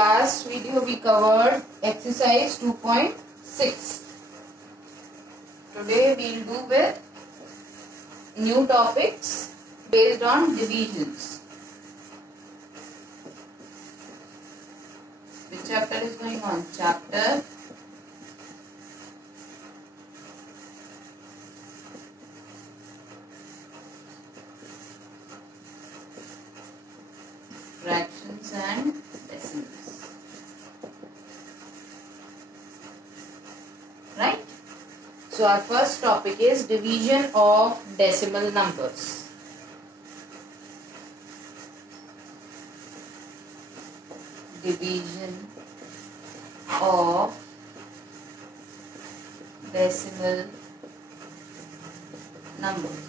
Last video we covered exercise 2.6. Today we will do with new topics based on divisions. Which chapter is going on? Chapter fractions and decimals. Right? So our first topic is division of decimal numbers. Division of decimal numbers.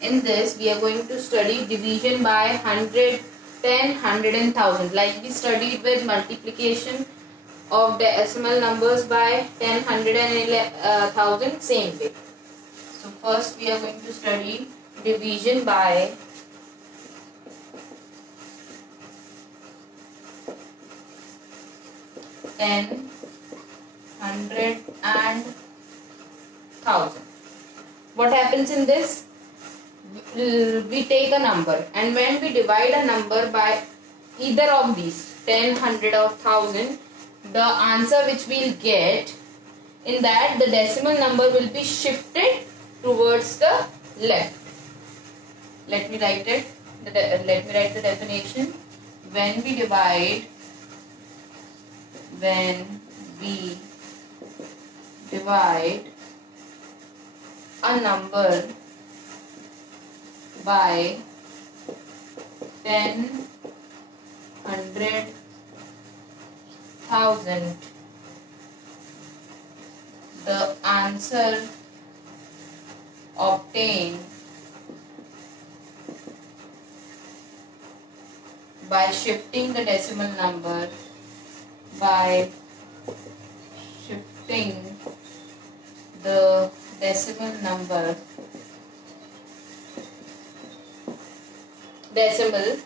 In this, we are going to study division by 100, 10, 100 and 1000. Like we studied with multiplication of decimal numbers by 10, 100 and 1000, same way. So first we are going to study division by 10, 100 and 1000. What happens in this? We take a number, and when we divide a number by either of these 10, 100 or 1000, the answer which we will get, in that the decimal number will be shifted towards the left. Let me write it. Let me write the definition. When we divide a number by 10, 100, 1000, the answer obtained by shifting the decimal number decimal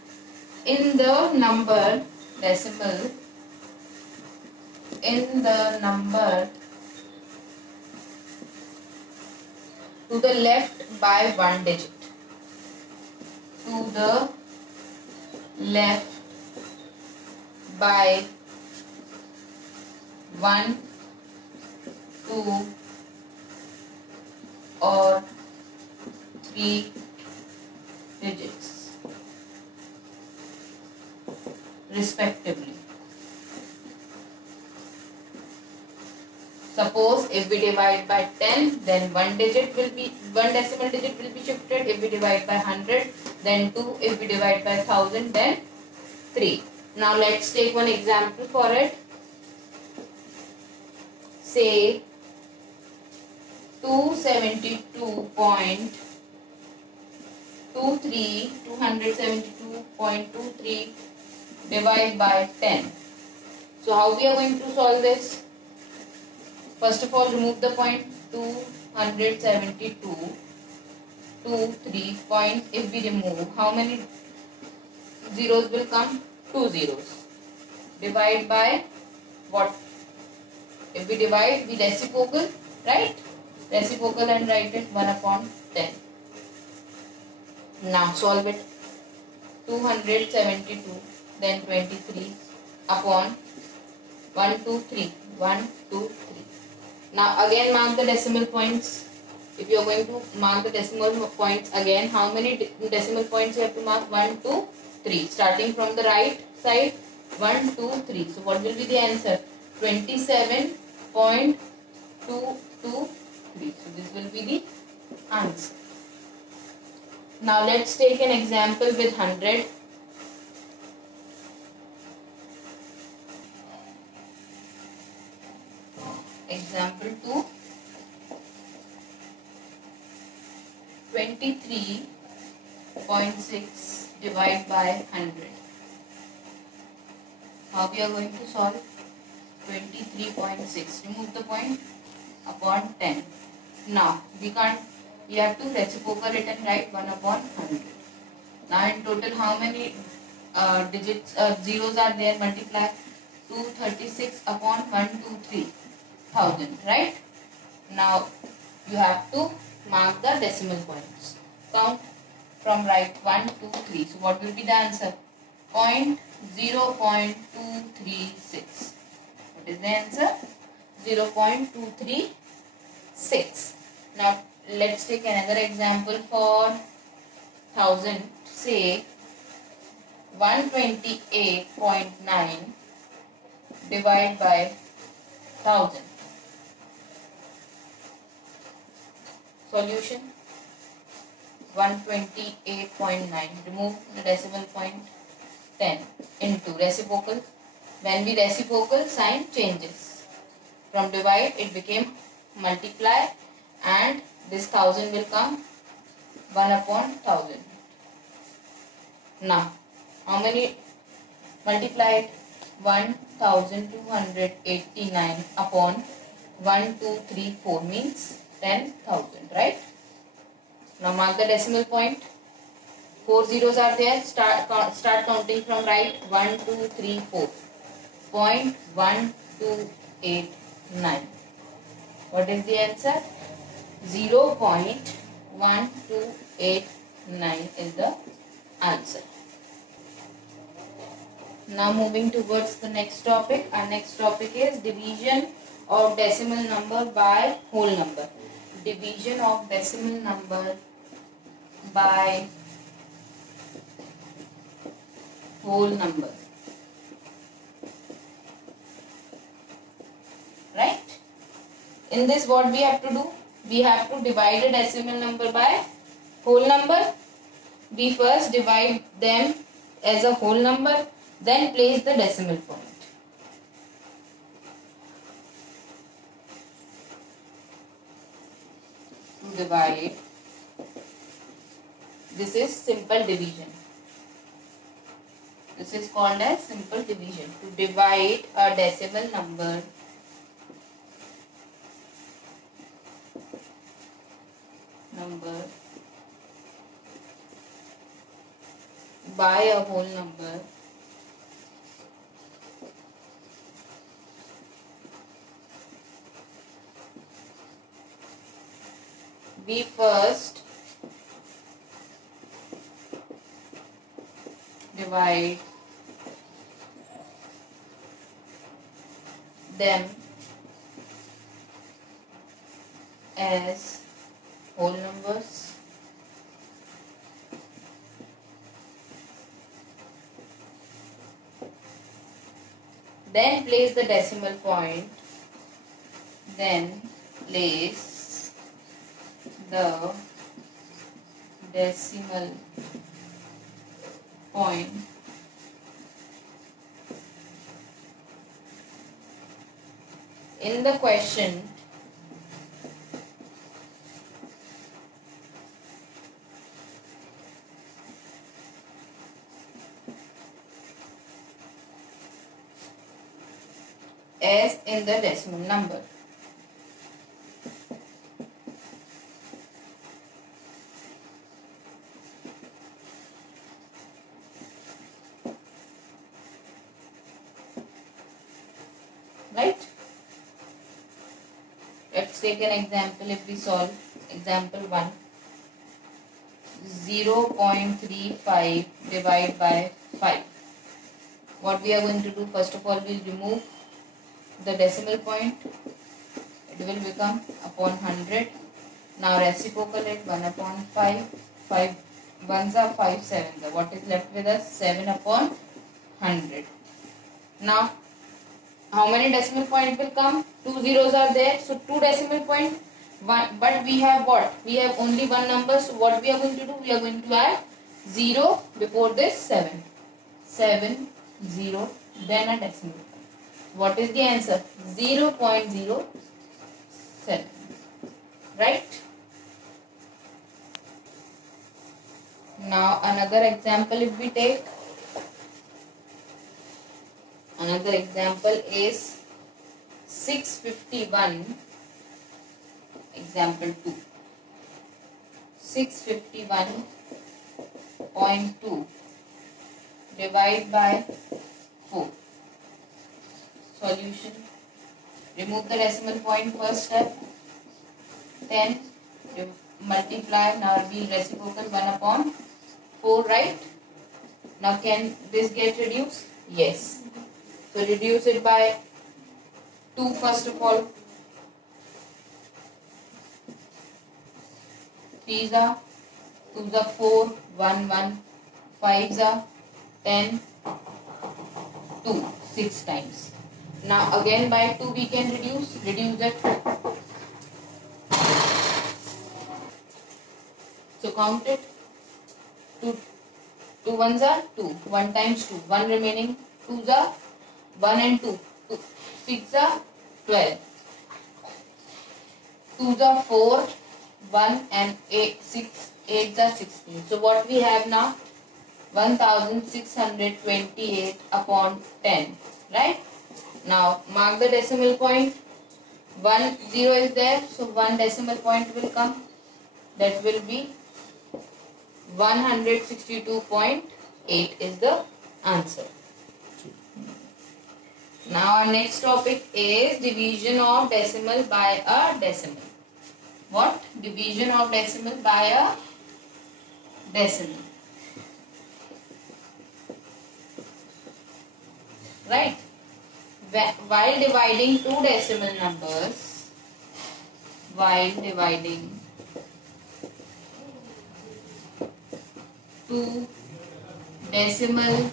in the number to the left by one digit. To the left by 1, 2 or 3 digits respectively. Suppose if we divide by 10, then one decimal digit will be shifted. If we divide by 100, then 2. If we divide by 1000, then 3. Now let's take one example for it. Say 272.23 divide by 10. So how we are going to solve this? First of all, remove the point 272, 3 point. If we remove, how many zeros will come? 2 zeros. Divide by what? If we divide, we reciprocal, right? Reciprocal and write it 1 upon 10. Now solve it. 272, then 23 upon 1, 2, 3. 1, 2, 3. Now again mark the decimal points. If you are going to mark the decimal points again, how many decimal points you have to mark? 1, 2, 3. Starting from the right side, 1, 2, 3. So what will be the answer? 27.223. So this will be the answer. Now let's take an example with 100. Example 2. 23.6 divide by 100. How we are going to solve? 23.6. Remove the point upon 10. Now we have to reciprocal it and write 1 upon 100. Now in total how many digits zeros are there? Multiply 236 upon 123,000, right? Now you have to mark the decimal points. Count from right 1, 2, 3. So what will be the answer? 0.236. What is the answer? 0.236. Now let's take another example for 1000. Say 128.9 divided by 1000. Solution 128.9. Remove the decimal point 10 into reciprocal. When we reciprocal, sign changes. From divide it became multiply, and this 1000 will come 1 upon 1000. Now how many multiplied? 1289 upon 1234 means 10,000, right? Now mark the decimal point. 4 zeros are there. Start counting from right. 1, 2, 3, 4. 0.1289. What is the answer? 0.1289 is the answer. Now moving towards the next topic. Our next topic is division of decimal number by whole number. Division of decimal number by whole number. Right? In this what we have to do? We have to divide a decimal number by whole number. We first divide them as a whole number, then place the decimal point. To divide, this is simple division. This is called as simple division. To divide a decimal number by a whole number, we first divide them as whole numbers. Then place the decimal point. Then place the decimal point in the question as in the decimal number. Right? Let's take an example. If we solve example 1, 0.35 divided by 5. What we are going to do? First of all, we will remove the decimal point. It will become upon 100. Now reciprocal it 1 upon 5. 5 ones are 5 sevens. What is left with us? 7 upon 100. Now how many decimal point will come? 2 zeros are there. So 2 decimal point. But we have what? We have only one number. So what we are going to do? We are going to add 0 before this 7. 7, 0, then a decimal. What is the answer? 0.07. Right? Now another example if we take. Another example is 651. Example 2. 651 0.2 divide by 4. Solution. Remove the decimal point first step. 10 multiply, now be reciprocal 1 upon 4, right? Now can this get reduced? Yes. So reduce it by 2 first of all. 3s are 2s are 4, 1, 1, 5s are 10, 2, 6 times. Now again by 2 we can reduce it. So count it. 2 ones are 2, 1 times 2, 1 remaining, 2s are 1 and 2, 6 are 12, 2s are 4, 1 and 8, 6, 8s are 16. So what we have now? 1628 upon 10, right? Now mark the decimal point. 1 0 is there, so 1 decimal point will come. That will be 162.8 is the answer. Now our next topic is division of decimal by a decimal. What? Division of decimal by a decimal. Right? While dividing two decimal numbers, two decimal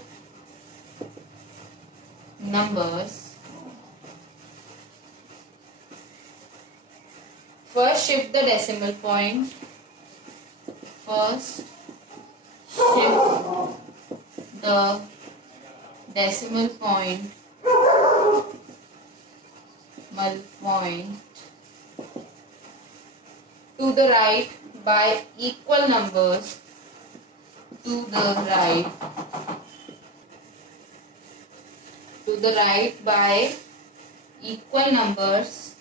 numbers, first shift the decimal point. First shift the decimal point to the right by equal numbers. To the right by equal numbers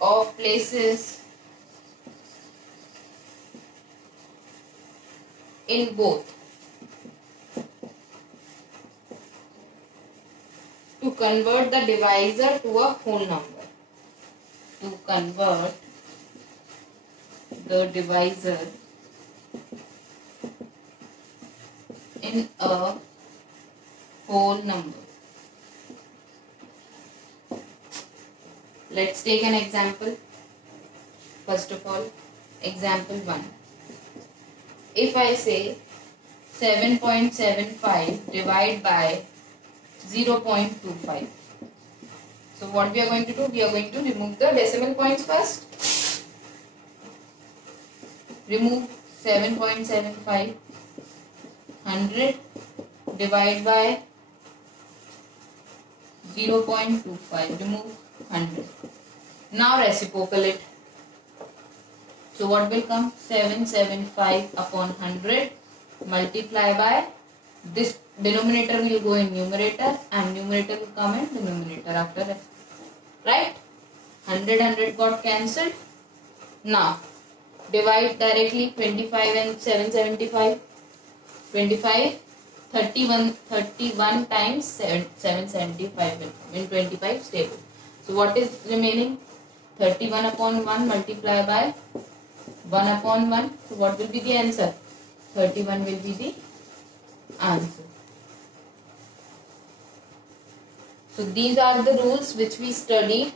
of places in both. To convert the divisor to a whole number. To convert the divisor in a whole number. Let's take an example. First of all, example 1. If I say 7.75 divide by 0.25. So what we are going to do? We are going to remove the decimal points first. Remove 7.75. 100 divide by 0.25. Remove 100. Now reciprocal it. So what will come? 775 upon 100 multiply by this denominator will go in numerator and numerator will come in denominator after that. Right? 100 got cancelled. Now divide directly 25 and 775. 25 31 times 775 will come in 25 stable. So what is remaining? 31 upon 1 multiply by 1 upon 1. So what will be the answer? 31 will be the answer. So these are the rules which we studied.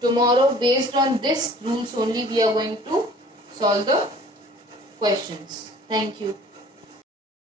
Tomorrow, based on this rules only, we are going to solve the questions. Thank you.